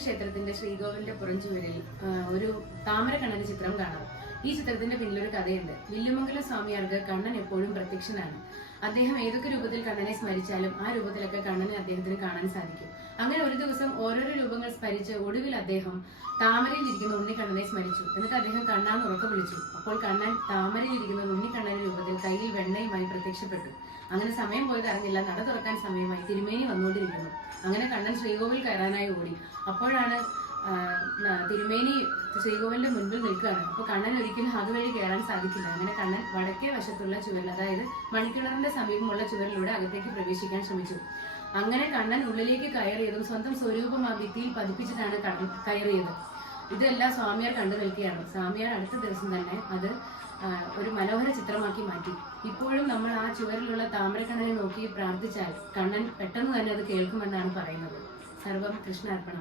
ക്ഷേത്രത്തിന്റെ ശ്രീകോവിലിന്റെ പുറംചുവരിൽ ഒരു താമരക്കണ്ണന്റെ ചിത്രം കാണാം. ഈ ചിത്രത്തിന്റെ പിന്നിലൊരു കഥയുണ്ട്. വില്ലുമംഗലം സ്വാമിയാർക്ക് കണ്ണൻ എപ്പോഴും പ്രത്യക്ഷനാണ്. അദ്ദേഹം ഏതൊക്കെ രൂപത്തിൽ കണ്ണനെ സ്മരിച്ചാലും ആ രൂപത്തിലൊക്കെ കണ്ണനെ അദ്ദേഹത്തിന് കാണാൻ സാധിക്കും. അങ്ങനെ ഒരു ദിവസം ഓരോരോ രൂപങ്ങൾ സ്മരിച്ച് ഒടുവിൽ അദ്ദേഹം താമരയിൽ ഇരിക്കുന്ന ഉണ്ണിക്കണ്ണനെ സ്മരിച്ചു. എന്നിട്ട് അദ്ദേഹം കണ്ണാന്ന് ഉറക്കെ വിളിച്ചു. അപ്പോൾ കണ്ണൻ താമരയിൽ ഇരിക്കുന്ന ഉണ്ണിക്കണ്ണന്റെ രൂപത്തിൽ കയ്യിൽ വെണ്ണയുമായി പ്രത്യക്ഷപ്പെട്ടു. അങ്ങനെ സമയം പോയത് അറിഞ്ഞില്ല. നട തുറക്കാൻ സമയമായി. തിരുമേനി വന്നുകൊണ്ടിരിക്കുന്നു. അങ്ങനെ കണ്ണൻ ശ്രീകോവിൽ കയറാനായി ഓടി. അപ്പോഴാണ് തിരുമേനി ശ്രീകോവിലിന്റെ മുൻപിൽ നിൽക്കുകയാണ്. അപ്പൊ കണ്ണൻ ഒരിക്കലും അതുവഴി കയറാൻ സാധിക്കില്ല. അങ്ങനെ കണ്ണൻ വടക്കേ വശത്തുള്ള ചുവരിൽ, അതായത് മണിക്കിണറിന്റെ സമീപമുള്ള ചുവരിലൂടെ അകത്തേക്ക് പ്രവേശിക്കാൻ ശ്രമിച്ചു. അങ്ങനെ കണ്ണൻ ഉള്ളിലേക്ക് കയറിയതും സ്വന്തം സ്വരൂപം ആ ഭിത്തിയിൽ പതിപ്പിച്ചിട്ടാണ് കയറിയത്. ഇതെല്ലാം സ്വാമിയാർ കണ്ടു നിൽക്കുകയാണ്. സ്വാമിയാർ അടുത്ത ദിവസം തന്നെ അത് ഒരു മനോഹര ചിത്രമാക്കി മാറ്റി. ഇപ്പോഴും നമ്മൾ ആ ചുവരിലുള്ള താമരക്കണ്ണനെ നോക്കി പ്രാർത്ഥിച്ചാൽ കണ്ണൻ പെട്ടെന്ന് തന്നെ അത് കേൾക്കുമെന്നാണ് പറയുന്നത്. സർവം കൃഷ്ണാർപ്പണം.